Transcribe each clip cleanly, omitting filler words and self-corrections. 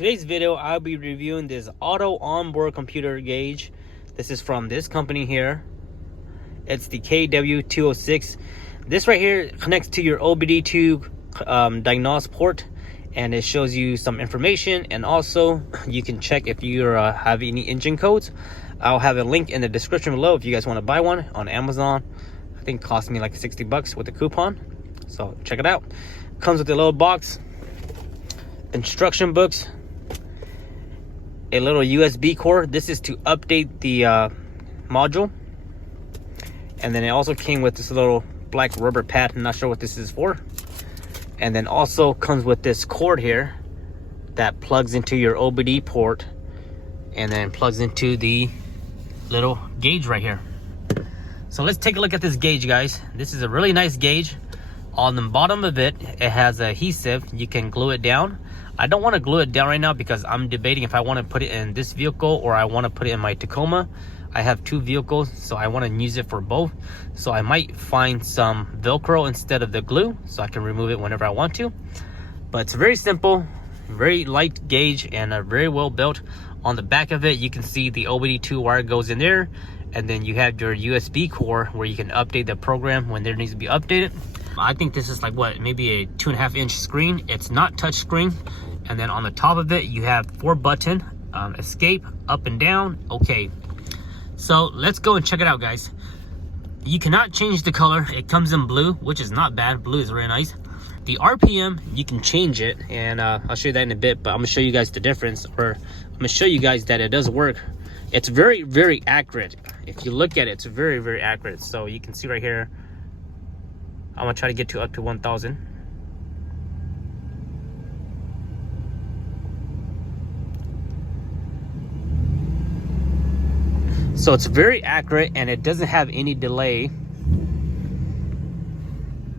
today's video, I'll be reviewing this auto onboard computer gauge. This is from this company here. It's the KW206. This right here connects to your OBD2 diagnose port, and it shows you some information, and also you can check if you have any engine codes. I'll have a link in the description below if you guys want to buy one on Amazon. I think it cost me like 60 bucks with a coupon, so check it out. Comes with a little box, instruction books, a little USB cord. This is to update the module, and then it also came with this little black rubber pad. I'm not sure what this is for. And then also comes with this cord here that plugs into your OBD port and then plugs into the little gauge right here. So let's take a look at this gauge, guys. This is a really nice gauge. On the bottom of it, it has adhesive. You can glue it down. I don't want to glue it down right now because I'm debating if I want to put it in this vehicle or I want to put it in my Tacoma. I have two vehicles, so I want to use it for both. So I might find some Velcro instead of the glue so I can remove it whenever I want to. But it's very simple, very light gauge, and very well built. On the back of it, you can see the OBD2 wire goes in there, and then you have your USB cord where you can update the program when there needs to be updated. I think this is like what, maybe a 2.5 inch screen. It's not touch screen. And then on the top of it, you have 4 buttons, escape, up and down, okay. So let's go and check it out, guys. You cannot change the color. It comes in blue, which is not bad. Blue is really nice. The RPM, you can change it, and I'll show you that in a bit, but I'm gonna show you guys the difference, or I'm gonna show you guys that it does work. It's very, very accurate. If you look at it, it's very, very accurate. So you can see right here, I'm gonna try to get to up to 1,000. So it's very accurate, and it doesn't have any delay.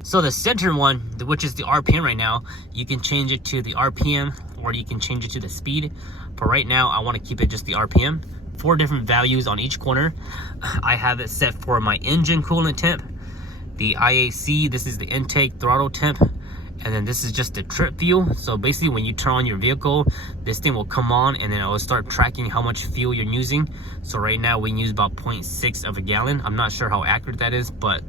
So the center one, which is the RPM right now, you can change it to the RPM or you can change it to the speed. But right now, I want to keep it just the RPM. 4 different values on each corner. I have it set for my engine coolant temp, the IAC, this is the intake throttle temp, and then this is just the trip fuel. So basically when you turn on your vehicle, this thing will come on and then it will start tracking how much fuel you're using. So right now we use about 0.6 of a gallon. I'm not sure how accurate that is, but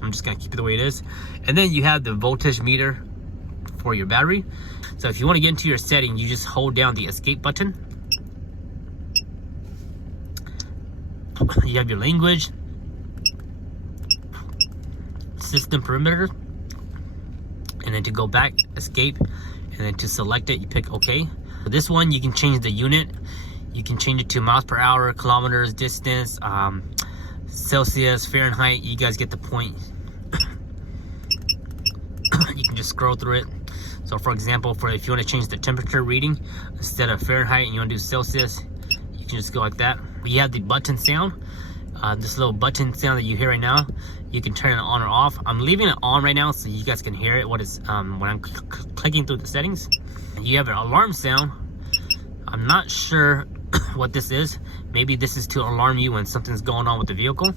I'm just gonna keep it the way it is. And then you have the voltage meter for your battery. So if you want to get into your setting, you just hold down the escape button. You have your language, system perimeter, and then to go back, escape, and then to select it, you pick OK. For this one, you can change the unit. You can change it to miles per hour, kilometers, distance, Celsius, Fahrenheit. You guys get the point. You can just scroll through it. So for example, if you want to change the temperature reading, instead of Fahrenheit and you want to do Celsius, you can just go like that. You have the button sound. This little button sound that you hear right now, you can turn it on or off. I'm leaving it on right now so you guys can hear it when I'm clicking through the settings. You have an alarm sound. I'm not sure what this is. Maybe this is to alarm you when something's going on with the vehicle.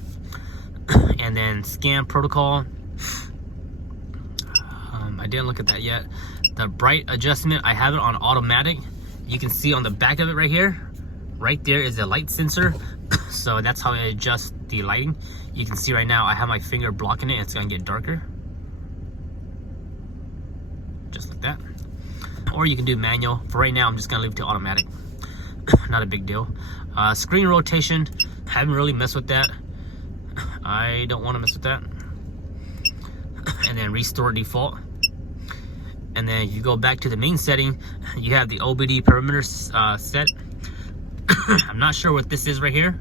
And then scan protocol. I didn't look at that yet. The bright adjustment, I have it on automatic. You can see on the back of it right here, right there is a light sensor. So that's how I adjust the lighting. You can see right now I have my finger blocking it. It's gonna get darker, just like that. Or you can do manual. For right now, I'm just gonna leave it to automatic. Not a big deal. Screen rotation, haven't really messed with that. I don't want to mess with that. And then restore default. And then if you go back to the main setting, you have the OBD perimeter set. I'm not sure what this is right here,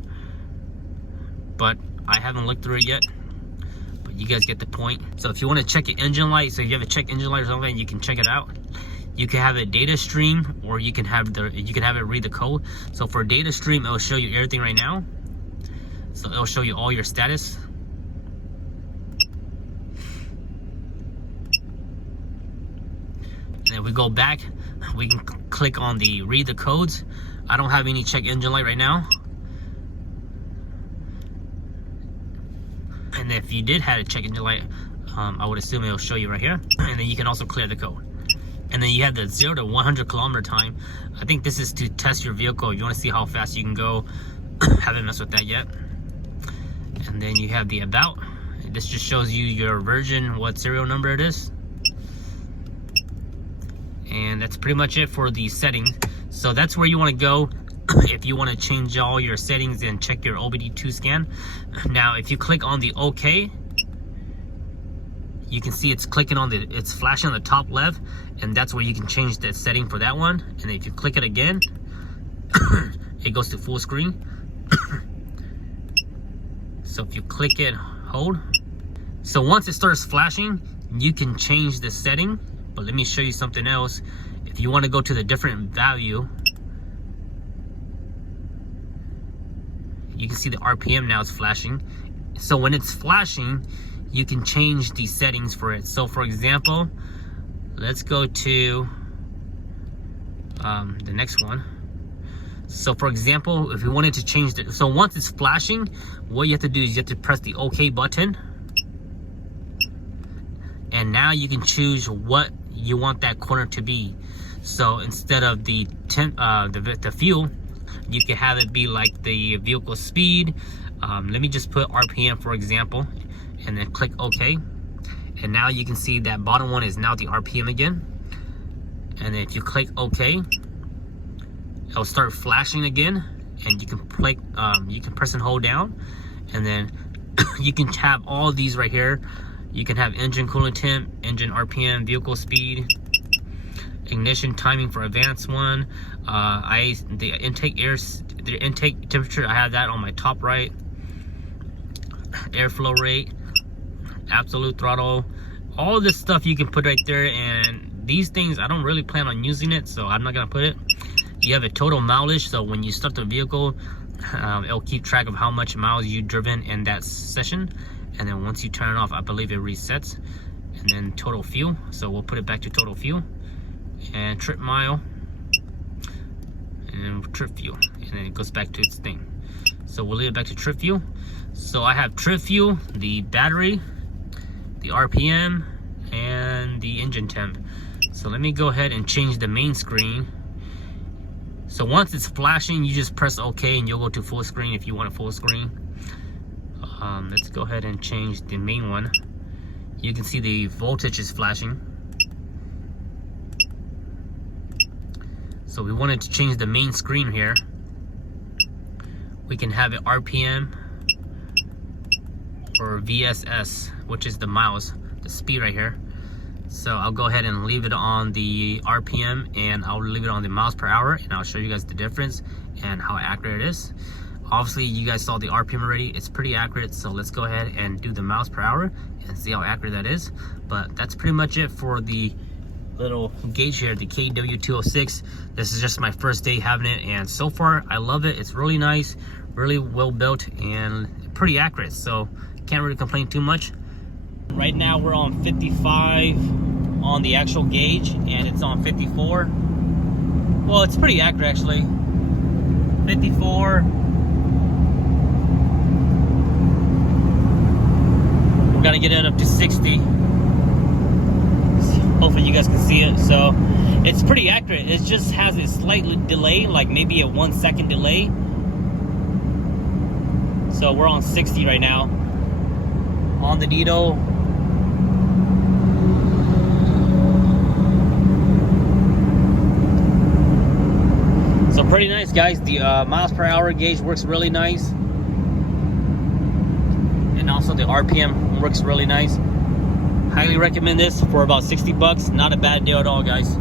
but I haven't looked through it yet. But you guys get the point. So if you want to check your engine light, so if you have a check engine light or something, you can check it out. You can have a data stream, or you can have it read the code. So for data stream, it will show you everything right now. So it'll show you all your status. And then we go back, we can click on the read the codes. I don't have any check engine light right now. And if you did have a check engine light, I would assume it'll show you right here. And then you can also clear the code. And then you have the 0 to 100 kilometer time. I think this is to test your vehicle. If you want to see how fast you can go, haven't messed with that yet. And then you have the about. This just shows you your version, what serial number it is. And that's pretty much it for the settings. So that's where you want to go if you want to change all your settings and check your OBD2 scan. Now, if you click on the OK, you can see it's flashing on the top left, and that's where you can change the setting for that one. And if you click it again, it goes to full screen. So if you click it, hold. So once it starts flashing, you can change the setting. But let me show you something else. If you want to go to the different value, you can see the RPM now is flashing. So when it's flashing, you can change the settings for it. So for example, let's go to the next one. So for example, if you wanted to change it, so once it's flashing, what you have to do is you have to press the OK button. And now you can choose what you want that corner to be. So instead of the fuel, you can have it be like the vehicle speed. Let me just put RPM for example, and then click OK. And now you can see that bottom one is now the RPM again. And then if you click OK, it'll start flashing again, and you can click, you can press and hold down, and then you can have all these right here. You can have engine coolant temp, engine RPM, vehicle speed, ignition timing for advanced one. The intake temperature, I have that on my top right. Airflow rate, absolute throttle, all this stuff you can put right there. And these things, I don't really plan on using it, so I'm not gonna put it. You have a total mileage, so when you start the vehicle, it'll keep track of how much miles you've driven in that session. And then once you turn it off, I believe it resets. And then total fuel, so we'll put it back to total fuel. And trip mile, and then trip fuel, and then it goes back to its thing. So we'll leave it back to trip fuel. So I have trip fuel, the battery, the RPM, and the engine temp. So let me go ahead and change the main screen. So once it's flashing, you just press OK and you'll go to full screen if you want a full screen. Let's go ahead and change the main one. You can see the voltage is flashing. So we wanted to change the main screen here. We can have it RPM or VSS, which is the miles, the speed right here. So I'll go ahead and leave it on the RPM, and I'll leave it on the miles per hour, and I'll show you guys the difference and how accurate it is. Obviously, you guys saw the RPM already. It's pretty accurate, so let's go ahead and do the miles per hour and see how accurate that is. But that's pretty much it for the little gauge here, the KW206. This is just my first day having it, and so far I love it. It's really nice, really well built, and pretty accurate, so can't really complain too much. Right now we're on 55 on the actual gauge, and it's on 54. Well, it's pretty accurate actually. 54. We're gonna get it up to 60. Hopefully you guys can see it. So it's pretty accurate. It just has a slight delay, like maybe a 1 second delay. So we're on 60 right now on the needle. So pretty nice, guys. The miles per hour gauge works really nice, and also the RPM works really nice. Highly recommend this for about 60 bucks. Not a bad deal at all, guys.